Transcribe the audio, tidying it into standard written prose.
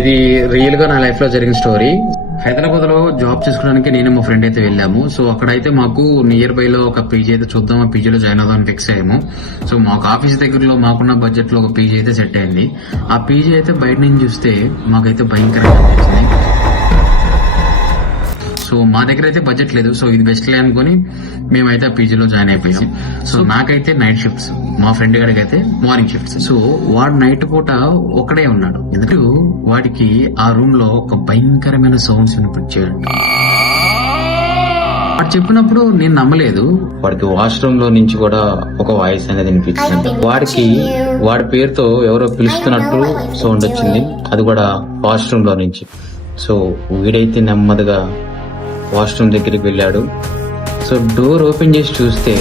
ఇది రియల్ గా నా లైఫ్ లో జరిగిన స్టోరీ. హైదరాబాద్ లో జాబ్ చేసుకోవడానికి నేను మా ఫ్రెండ్ అయితే వెళ్ళాము. సో అక్కడైతే మాకు నియర్ బై లో ఒక పీజీ అయితే చూద్దాం, ఆ పీజీలో జాయిన్ అవుదాం ఫిక్స్ అయ్యాము. సో మాకు ఆఫీస్ దగ్గరలో మాకున్న బడ్జెట్ లో ఒక పీజీ అయితే సెట్ అయింది. ఆ పీజీ అయితే బయట నుంచి చూస్తే మాకైతే భయంకరంగా అనిపించింది. సో మా దగ్గర అయితే బడ్జెట్ లేదు, సో ఇది బెస్ట్ లే అనుకుని మేమైతే ఆ పీజీలో జాయిన్ అయిపోయాం. సో నాకైతే నైట్ షిఫ్ట్స్, మా ఫ్రెండ్ గారికి అయితే మార్నింగ్ షిఫ్ట్స్. సో వాడు నైట్ పూట ఒకడే ఉన్నాడు. ఎందుకు వాడికి ఆ రూమ్ లో ఒక భయంకరమైన సౌండ్స్ వినిపించాడు. వాడు చెప్పినప్పుడు నేను నమ్మలేదు. వాడికి వాష్రూమ్ లో నుంచి కూడా ఒక వాయిస్ అనేది వినిపించింది. వాడి పేరుతో ఎవరో పిలుస్తున్నట్టు సౌండ్ వచ్చింది, అది కూడా వాష్రూమ్ లో నుంచి. సో వీడైతే నెమ్మదిగా వాష్రూమ్ దగ్గరికి వెళ్ళాడు. సో డోర్ ఓపెన్ చేసి చూస్తే